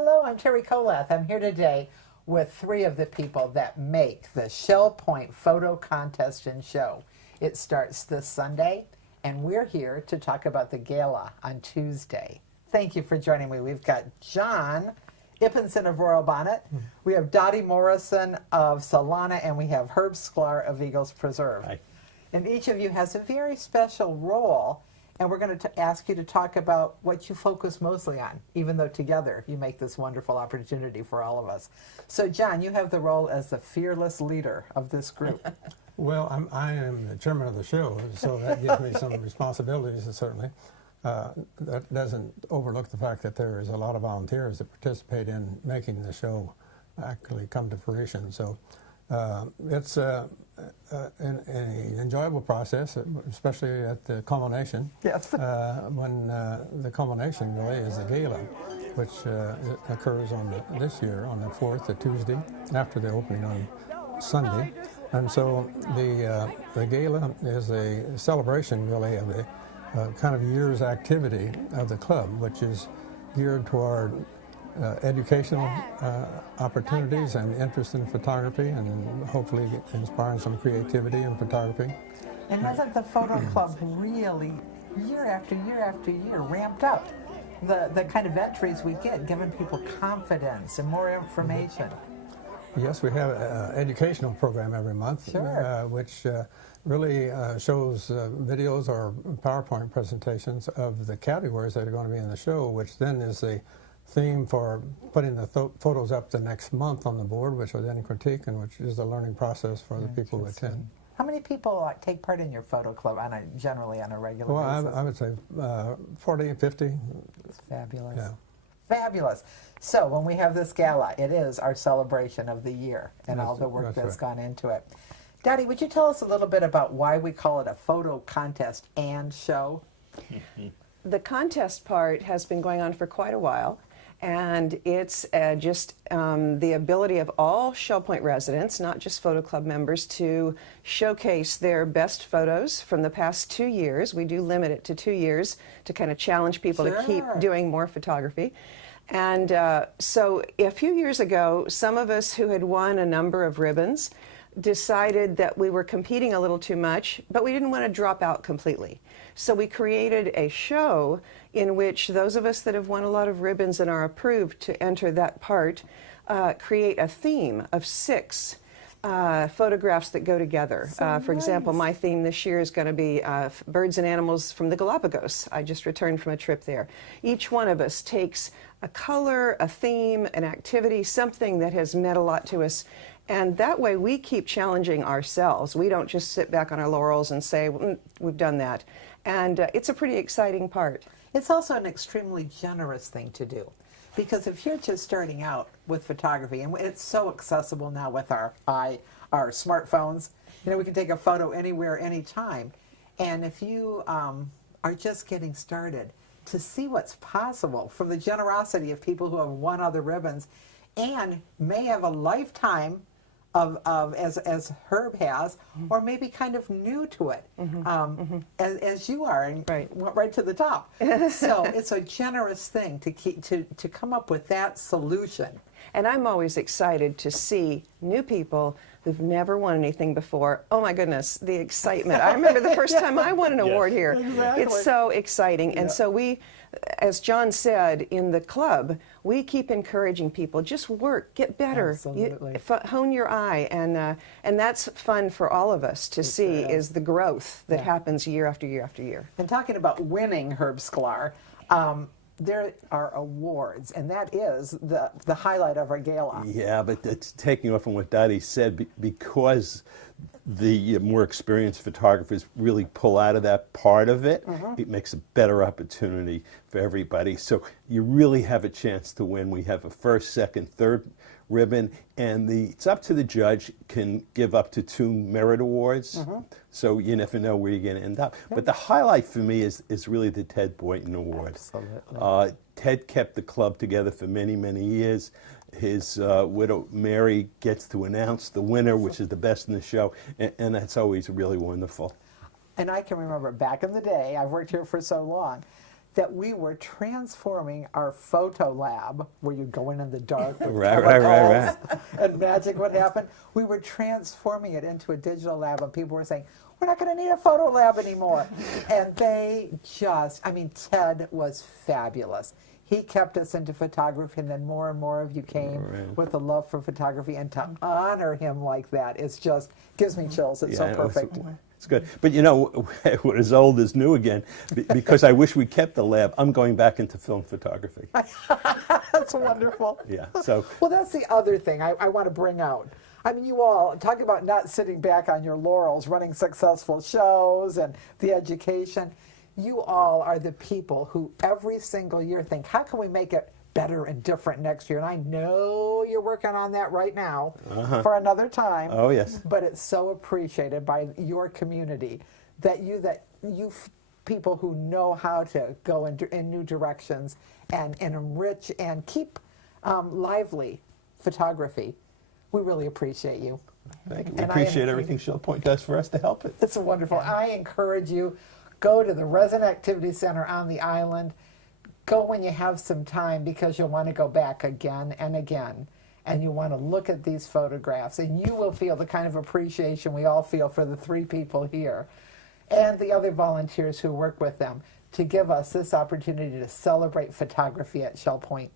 Hello, I'm Terry Kolath. I'm here today with three of the people that make the Shell Point Photo Contest and Show. It starts this Sunday, and we're here to talk about the gala on Tuesday. Thank you for joining me. We've got John Ippenson of Royal Bonnet, we have Dottie Morrison of Solana, and we have Herb Sklar of Eagles Preserve. Hi. And each of you has a very special role, and we're going to ask you to talk about what you focus mostly on, even though together you make this wonderful opportunity for all of us. So, John, you have the role as the fearless leader of this group. Well, I am the chairman of the show, so that gives me some responsibilities, certainly. That doesn't overlook the fact that there is a lot of volunteers that participate in making the show actually come to fruition. So it's an enjoyable process, especially at the culmination. Yes. When the culmination really is the gala, which occurs this year on the 4th, the Tuesday, after the opening on Sunday. And so the gala is a celebration, really, of the kind of year's activity of the club, which is geared toward educational opportunities and interest in photography, and hopefully inspiring some creativity in photography. And hasn't the photo club really, year after year after year, ramped up the kind of entries we get, giving people confidence and more information? Yes, we have an educational program every month, Sure. which really shows videos or PowerPoint presentations of the categories that are going to be in the show, which then is the theme for putting the photos up the next month on the board, which are then critiqued, and which is the learning process for the people who attend. How many people take part in your photo club generally on a regular basis? Well, I would say 40, 50. It's fabulous. Yeah. Fabulous. So when we have this gala, it is our celebration of the year and all the work that's gone into it. Dottie, would you tell us a little bit about why we call it a photo contest and show? The contest part has been going on for quite a while, and it's just the ability of all Shell Point residents, not just photo club members, to showcase their best photos from the past 2 years. We do limit it to 2 years to kind of challenge people to keep doing more photography. And so a few years ago, some of us who had won a number of ribbons decided that we were competing a little too much, but we didn't want to drop out completely. So we created a show in which those of us that have won a lot of ribbons and are approved to enter that part create a theme of 6 photographs that go together. For example, my theme this year is going to be birds and animals from the Galapagos. I just returned from a trip there. Each one of us takes a color, a theme, an activity, something that has meant a lot to us. And that way we keep challenging ourselves. We don't just sit back on our laurels and say, we've done that. And it's a pretty exciting part. It's also an extremely generous thing to do. Because if you're just starting out with photography, and it's so accessible now with our smartphones, you know, we can take a photo anywhere, anytime. And if you are just getting started, to see what's possible from the generosity of people who have won other ribbons and may have a lifetime of as Herb has, or maybe kind of new to it, as you are, and went right to the top. So it's a generous thing to come up with that solution. And I'm always excited to see new people who've never won anything before. Oh my goodness, the excitement. I remember the first time I won an award here. Exactly. It's so exciting. And so we, as John said, in the club, we keep encouraging people, just work, get better. Absolutely. Hone your eye. And that's fun for all of us to see is the growth that happens year after year after year. And talking about winning, Herb Sklar, there are awards, and that is the highlight of our gala. Yeah, but it's taking off on what Dottie said, because the more experienced photographers really pull out of that part of it, it makes a better opportunity for everybody. So you really have a chance to win. We have a first, second, third ribbon, and it's up to the judge, can give up to 2 merit awards. So you never know where you're going to end up. But the highlight for me is really the Ted Boynton Award. Absolutely. Ted kept the club together for many, many years. His widow, Mary, gets to announce the winner, which is the best in the show, and that's always really wonderful. And I can remember back in the day, I've worked here for so long, that we were transforming our photo lab, where you go in the dark with Right. chemicals and magic would happen. We were transforming it into a digital lab, and people were saying, we're not going to need a photo lab anymore. And they just, I mean, Ted was fabulous. He kept us into photography, and then more and more of you came with a love for photography. And to honor him like that is just, gives me chills. It's so perfect. It's good. But you know, what is old is new again, because I wish we kept the lab. I'm going back into film photography. That's wonderful. Yeah. So. Well, that's the other thing I want to bring out. I mean, you all talk about not sitting back on your laurels, running successful shows and the education. You all are the people who every single year think, how can we make it better and different next year? And I know you're working on that right now for another time. Oh, yes. But it's so appreciated by your community that you people who know how to go in new directions and enrich and keep lively photography. We really appreciate you. Thank you. We appreciate everything Shell Point does for us to help it. It's wonderful. I encourage you, go to the Resident Activity Center on the island. Go when you have some time, because you'll want to go back again and again. And you want to look at these photographs, and you will feel the kind of appreciation we all feel for the 3 people here and the other volunteers who work with them to give us this opportunity to celebrate photography at Shell Point